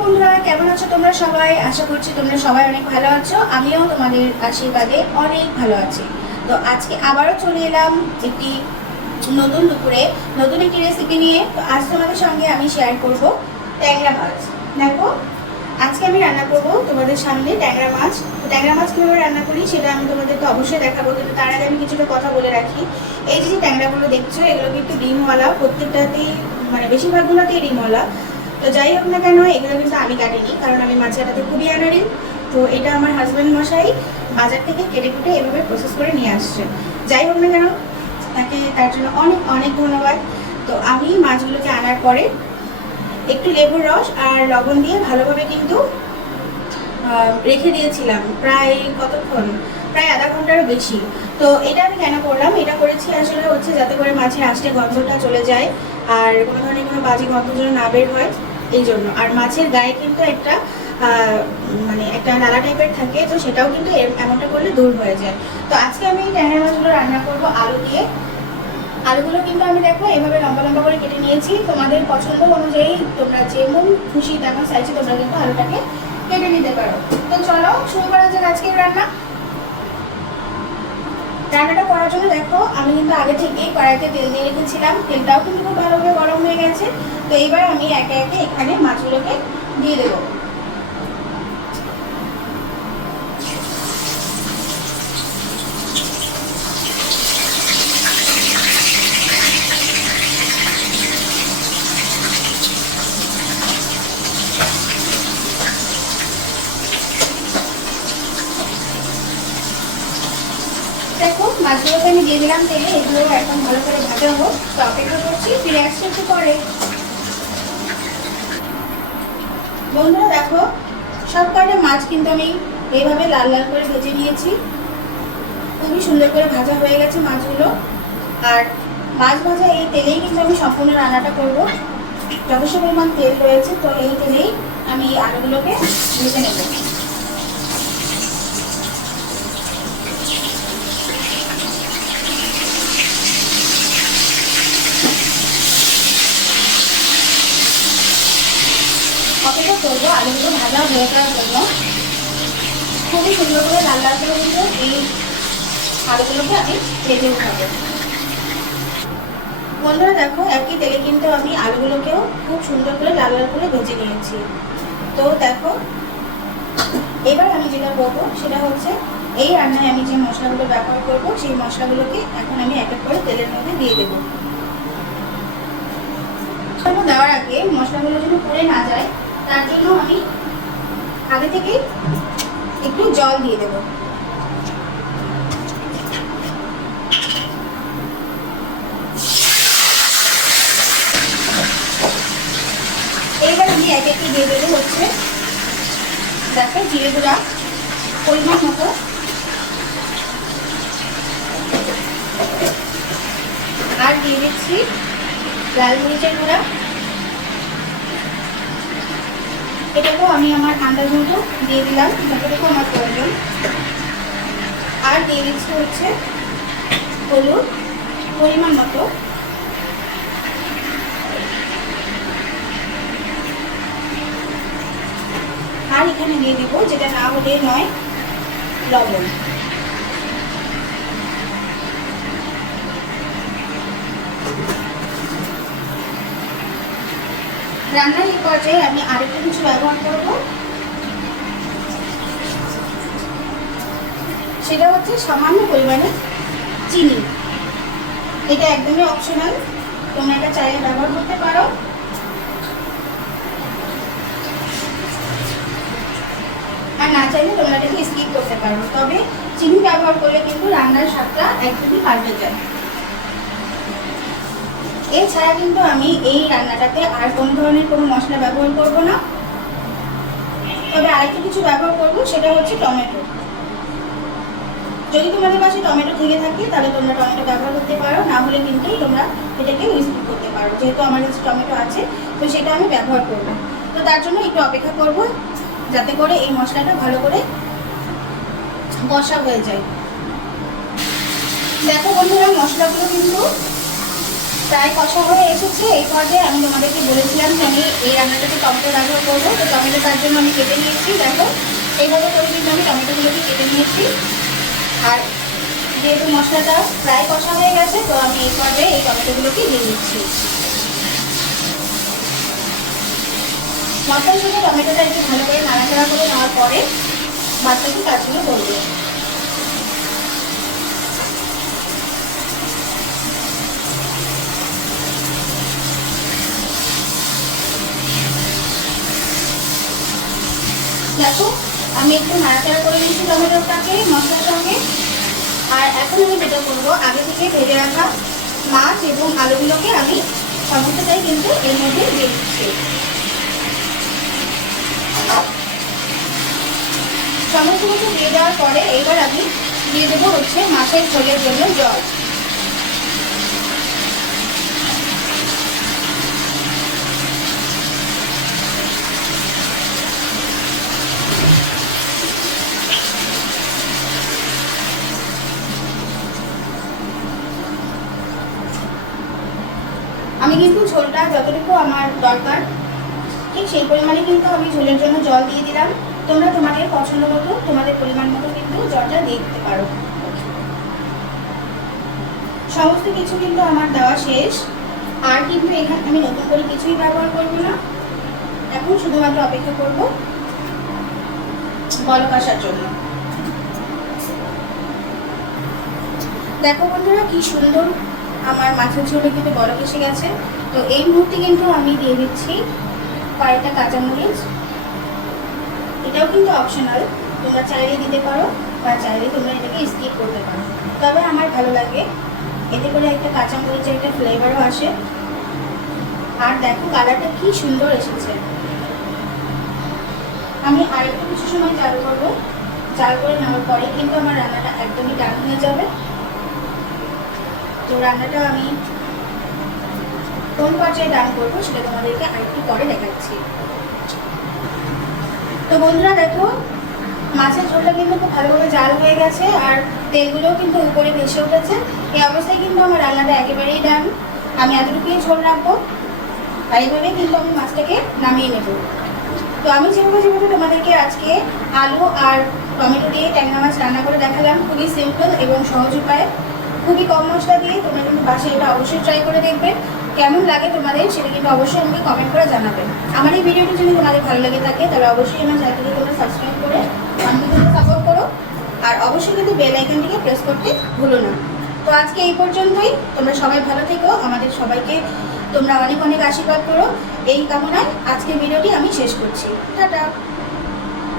বন্ধুরা, কেমন আছো তোমরা সবাই? আশা করছি তোমরা সবাই অনেক ভালো আছো। আমিও তোমাদের আশীর্বাদে অনেক ভালো আছি। তো আজকে আবারও চলে এলাম একটি নতুন দুপুরে নতুন একটি রেসিপি নিয়ে। তো আজ তোমাদের সঙ্গে আমি শেয়ার করব ট্যাংরা মাছ। দেখো, আজকে আমি রান্না করব তোমাদের সামনে ট্যাংরা মাছ। তো ট্যাংরা মাছ কীভাবে রান্না করি সেটা আমি তোমাদেরকে অবশ্যই দেখাবো, কিন্তু তার আগে আমি কিছুটা কথা বলে রাখি। এই যে ট্যাংরাগুলো দেখছো, এগুলো কিন্তু ডিমওয়ালা, প্রত্যেকটাতেই মানে বেশিরভাগগুলোতেই ডিমওয়ালা। তো যাই হোক না কেন, এগুলো কিন্তু আমি কাটিনি, কারণ আমি মাছ কাটাতে খুবই আনাড়ি। তো এটা আমার হাজব্যান্ড মশাই বাজার থেকে কেটে কুটে এভাবে প্রসেস করে নিয়ে আসছে। যাই হোক না কেন, তাকে তার জন্য অনেক অনেক ধন্যবাদ। তো আমি মাছগুলোকে আনার পরে একটু লেবুর রস আর লবণ দিয়ে ভালোভাবে কিন্তু রেখে দিয়েছিলাম প্রায় কতক্ষণ, প্রায় আধা ঘন্টারও বেশি। তো এটা আমি কেন করলাম, এটা করেছি আসলে হচ্ছে যাতে করে মাছের আঁশটে গন্ধটা চলে যায় আর কোনো ধরনের কোনো বাজে গন্ধ যেন না বের হয়, এই জন্য। আর মাছের গায়ে কিন্তু একটা মানে একটা লালা টাইপের থাকে, তো সেটাও কিন্তু এমনটা করলে দূর হয়ে যায়। তো আজকে আমি ট্যাংরা মাছগুলো রান্না করব আলু দিয়ে। আলুগুলো কিন্তু আমি দেখো এভাবে লম্বা লম্বা করে কেটে নিয়েছি। তোমাদের পছন্দ অনুযায়ী তোমরা যেমন খুশি তেমন সাইজে তোমরা কিন্তু আলুটাকে কেটে নিতে পারো। তো চলো শুরু করা যাক আজকের রান্নাটা করার জন্য দেখো আমি কিন্তু আগে থেকেই কড়াইতে তেল দিয়ে রেখেছিলাম। তেলটাও কিন্তু খুব ভালোভাবে গরম হয়ে গেছে। তো এবার আমি একে একে এখানে মাছগুলোকে দিয়ে দেবো। দেখো মাছগুলোকে আমি দিয়ে দিলাম তেলে, এগুলো এখন ভালো করে ভাজা হোক। তো অপেক্ষা করছি, ফিরে আসছি একটু পরে। বন্ধুরা দেখো, সব কটা মাছ কিন্তু আমি এইভাবে লাল লাল করে ভেজে নিয়েছি। খুবই সুন্দর করে ভাজা হয়ে গেছে মাছগুলো। আর মাছ ভাজা এই তেলেই কিন্তু আমি সম্পূর্ণ রান্নাটা করব। যথেষ্ট পরিমাণ তেল রয়েছে, তো এই তেলেই আমি আলুগুলোকে ভেজে নেব। অপেক্ষা করবো আলুগুলো ভাজা হয়ে যাওয়ার জন্য। খুবই সুন্দর করে লাল লাল করে কিন্তু এই আলুগুলোকে আমি ভেজে উঠাবো। বন্ধুরা দেখো, একই তেলে কিন্তু আমি আলুগুলোকেও খুব সুন্দর করে লাল লাল করে ভেজে নিয়েছি। তো দেখো এবার আমি যেটা করবো সেটা হচ্ছে এই রান্নায় আমি যে মশলাগুলো ব্যবহার করব সেই মশলাগুলোকে এখন আমি এক এক করে তেলের মধ্যে দিয়ে দেবো। দেওয়ার আগে মশলাগুলো যেন পুড়ে না যায়, তার জন্য আমি আগে থেকে একটু জল দিয়ে দেবো। এইবার আমি এক একে দিয়ে দেবো হচ্ছে দেখো জিরে গুঁড়া পরিমাণ মতো, আর দিয়ে দিচ্ছি লাল মরিচের গুঁড়া। এটাকেও আমি আমার আন্দাজ মতো দিয়ে দিলাম, যতটুকু আমার প্রয়োজন। আর দিয়ে দিচ্ছি হচ্ছে হলুদ পরিমাণ মতো। আর এখানে দিয়ে দিব, যেটা না হলে নয়, লবণ। রান্নার এই পর্যায়ে আমি আরেকটা কিছু ব্যবহার করব, সেটা হচ্ছে সামান্য পরিমাণে চিনি। এটা একদমই অপশনাল, তোমরা এটা চাইলে ব্যবহার করতে পারো। আর না চাইলে তোমরা এটাকে স্কিপ করতে পারো, তবে চিনি ব্যবহার করলে কিন্তু রান্নার স্বাদটা একদমই পাল্টে যায়। এছাড়া কিন্তু আমি এই রান্নাটাতে আর কোনো ধরনের কোনো মশলা ব্যবহার করব না। তবে আরেকটা কিছু ব্যবহার করব, সেটা হচ্ছে টমেটো। যদি তোমাদের কাছে টমেটো থেকে থাকে তাহলে তোমরা টমেটো ব্যবহার করতে পারো, না হলে কিন্তু তোমরা এটাকে স্কিপ করতে পারো। যেহেতু আমার কাছে টমেটো আছে, তো সেটা আমি ব্যবহার করব। তো তার জন্য একটু অপেক্ষা করব, যাতে করে এই মশলাটা ভালো করে কষা হয়ে যায়। দেখো বন্ধুরা, মশলাগুলো কিন্তু প্রায় কষা হয়ে এসেছে। এই পর্যায়ে আমি তোমাদেরকে বলেছিলাম যে আমি এই রান্নাটাকে টমেটো ব্যবহার করবো। তো টমেটো তার জন্য আমি কেটে নিয়েছি। দেখো এইভাবে করে কিন্তু আমি টমেটোগুলোকে কেটে নিয়েছি। আর যেহেতু মশলাটা প্রায় কষা হয়ে গেছে, তো আমি এই পর্যায়ে এই টমেটোগুলোকে দিয়ে দিচ্ছি। মশলার সাথে টমেটোটা একটু ভালো করে নাড়াচাড়া করে নেওয়ার পরে বাচ্চাকে কাজগুলো করবো। দেখো আমি একটু নাড়াচাড়া করে নিচ্ছি টমেটোটাকে মশলার সঙ্গে। আর এখন আমি যেটা করবো, আগে থেকে ভেজে রাখা মাছ এবং আলুগুলোকে আমি সমস্তটাই কিন্তু এর মধ্যে দিয়ে দিচ্ছি। সমস্ত কিছু দিয়ে দেওয়ার পরে এবার আমি দিয়ে দেবো হচ্ছে মাছের ঝোলের জন্য জল। আমি কিন্তু ঝোলটা যতটুকু আমার দরকার ঠিক সেই পরিমাণে কিন্তু আমি ঝোলের জন্য জল দিয়ে দিলাম। তোমরা তোমাদের পছন্দ মতো তোমাদের পরিমাণ মতো কিন্তু জলটা দিয়ে দিতে পারো। সমস্ত কিছু কিন্তু আমার দেওয়া শেষ। আর কিন্তু এখানে আমি নতুন করে কিছুই ব্যবহার করবো না। এখন শুধুমাত্র অপেক্ষা করব বলক আসার জন্য। দেখো বন্ধুরা কি সুন্দর আমার মাছের ঝোলে কিন্তু বলক এসে গেছে। তো এই মুহূর্তে কিন্তু আমি দিয়ে দিচ্ছি কয়েকটা কাঁচামরিচ। এটাও কিন্তু অপশনাল, তোমরা চাইলে দিতে পারো বা চাইলে তোমরা এটাকে স্কিপ করতে পারো। তবে আমার ভালো লাগে, এতে করে একটা কাঁচামরিচের একটা ফ্লেভারও আসে। আর দেখো কালারটা কি সুন্দর এসেছে। আমি আরেকটু কিছু সময় জাল করবো। জাল করে নেওয়ার পরে কিন্তু আমার রান্নাটা একদমই ডান হয়ে যাবে। তো রান্নাটা আমি কোন পর্যায়ে ডান করবো সেটা তোমাদেরকে আরেকটু পরে দেখাচ্ছি। তো বন্ধুরা দেখো মাছের ঝোলটা কিন্তু খুব ভালোভাবে জাল হয়ে গেছে আর তেলগুলোও কিন্তু উপরে ভেসে উঠেছে। এই অবস্থায় কিন্তু আমার রান্নাটা একেবারেই ডান। আমি এতটুকুই ঝোল রাখবো আর এইভাবেই কিন্তু আমি মাছটাকে নামিয়ে নেব। তো আমি যেভাবে তোমাদেরকে আজকে আলু আর টমেটো দিয়ে ট্যাংরা মাছ রান্না করে দেখালাম, খুবই সিম্পল এবং সহজ উপায়ে, খুবই কম মশলা দিয়ে। তোমরা কিন্তু বাসায় এটা অবশ্যই ট্রাই করে দেখবে। কেমন লাগে তোমাদের সেটা কিন্তু অবশ্যই আমাকে কমেন্ট করে জানাবেন। আমার এই ভিডিওটি যদি তোমাদের ভালো লেগে থাকে তাহলে অবশ্যই আমার চ্যানেলটিকে তোমরা সাবস্ক্রাইব করে আমাকে কিন্তু সাপোর্ট করো। আর অবশ্যই কিন্তু বেল আইকনটিকে প্রেস করতে ভুলো না। তো আজকে এই পর্যন্তই। তোমরা সবাই ভালো থেকো, আমাদের সবাইকে তোমরা অনেক অনেক আশীর্বাদ করো, এই কামনায় আজকের ভিডিওটি আমি শেষ করছি। টাটা।